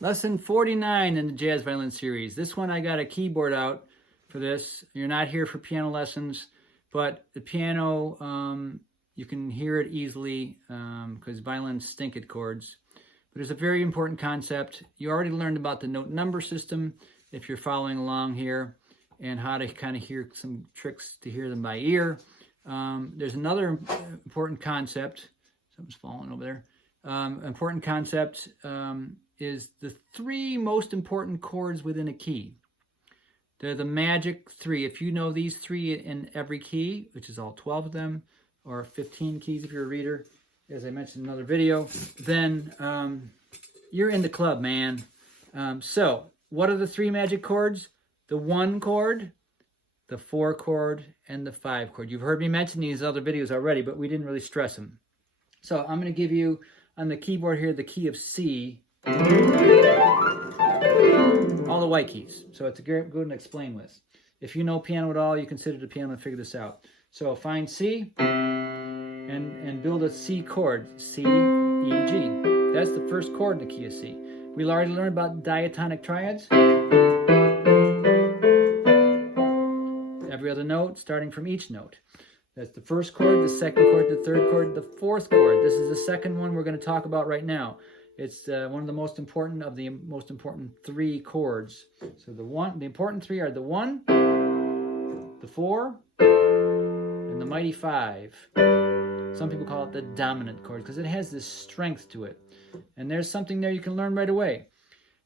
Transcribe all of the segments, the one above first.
Lesson 49 in the Jazz Violin series. This one I got a keyboard out for this. You're not here for piano lessons, but the piano, you can hear it easily because violins stink at chords. But it's a very important concept. You already learned about the note number system if you're following along here, and how to kind of hear some tricks to hear them by ear. There's another important concept. Something's falling over there. Important concept is the three most important chords within a key. They're the magic three. If you know these three in every key, which is all 12 of them, or 15 keys if you're a reader, as I mentioned in another video, then you're in the club, man. So what are the three magic chords? The 1 chord, the 4 chord, and the 5 chord. You've heard me mention these other videos already, but we didn't really stress them. So I'm going to give you on the keyboard here the key of C, all the white keys. So it's a good and explain list. If you know piano at all, you can sit at the piano and figure this out. So find C and build a C chord, C, E, G. That's the first chord in the key of C. We already learned about diatonic triads. Every other note starting from each note. That's the first chord, the second chord, the third chord, the fourth chord. This is the second one we're going to talk about right now. It's one of the most important of the most important 3 chords. So the important 3 are the 1, the 4, and the mighty 5. Some people call it the dominant chord because it has this strength to it. And there's something there you can learn right away.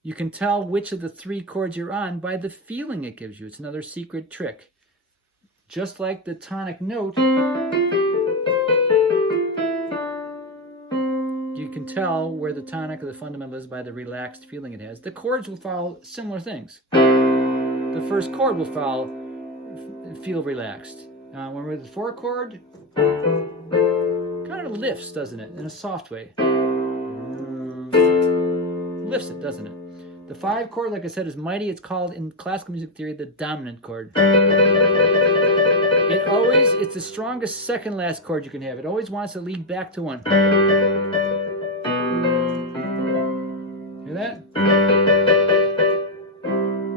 You can tell which of the 3 chords you're on by the feeling it gives you. It's another secret trick. Just like the tonic note, you can tell where the tonic or the fundamental is by the relaxed feeling it has. The chords will follow similar things. The first chord will feel relaxed. When we're at the 4 chord, kind of lifts, doesn't it? In a soft way. Lifts it, doesn't it? The 5 chord, like I said, is mighty. It's called, in classical music theory, the dominant chord. It's the strongest second last chord you can have. It always wants to lead back to 1. Hear that?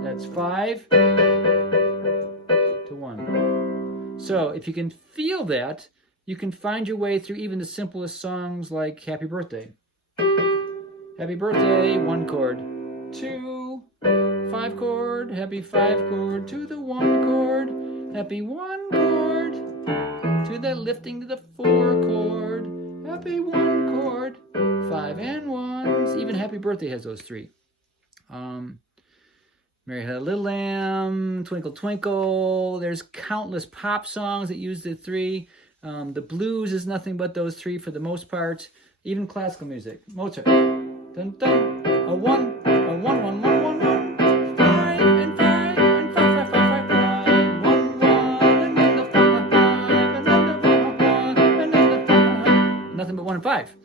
That's 5 to 1. So if you can feel that, you can find your way through even the simplest songs like Happy Birthday. Happy birthday, 1 chord. 2, 5 chord, happy 5 chord, to the 1 chord, happy 1 chord, to the lifting to the 4 chord, happy 1 chord, 5 and 1s. Even Happy Birthday has those 3. Mary Had a Little Lamb, Twinkle Twinkle. There's countless pop songs that use the 3. The blues is nothing but those 3 for the most part. Even classical music. Mozart. Dun dun. A 1, a 1, 1, 1, 1, 1. 5 and 5 and 5, 5, 5, 5, 5. 1, 1, and then the 5, and then the 5, and then the 5. Nothing but 1 and 5.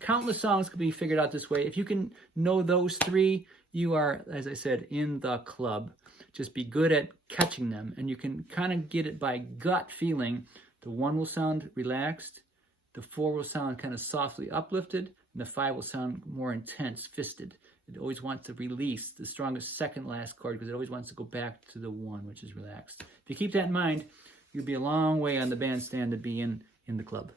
Countless songs can be figured out this way. If you can know those 3, you are, as I said, in the club. Just be good at catching them, and you can kind of get it by gut feeling. The 1 will sound relaxed, the 4 will sound kind of softly uplifted, and the 5 will sound more intense, fisted. It always wants to release the strongest second last chord because it always wants to go back to the 1, which is relaxed. If you keep that in mind, you'll be a long way on the bandstand to be in the club.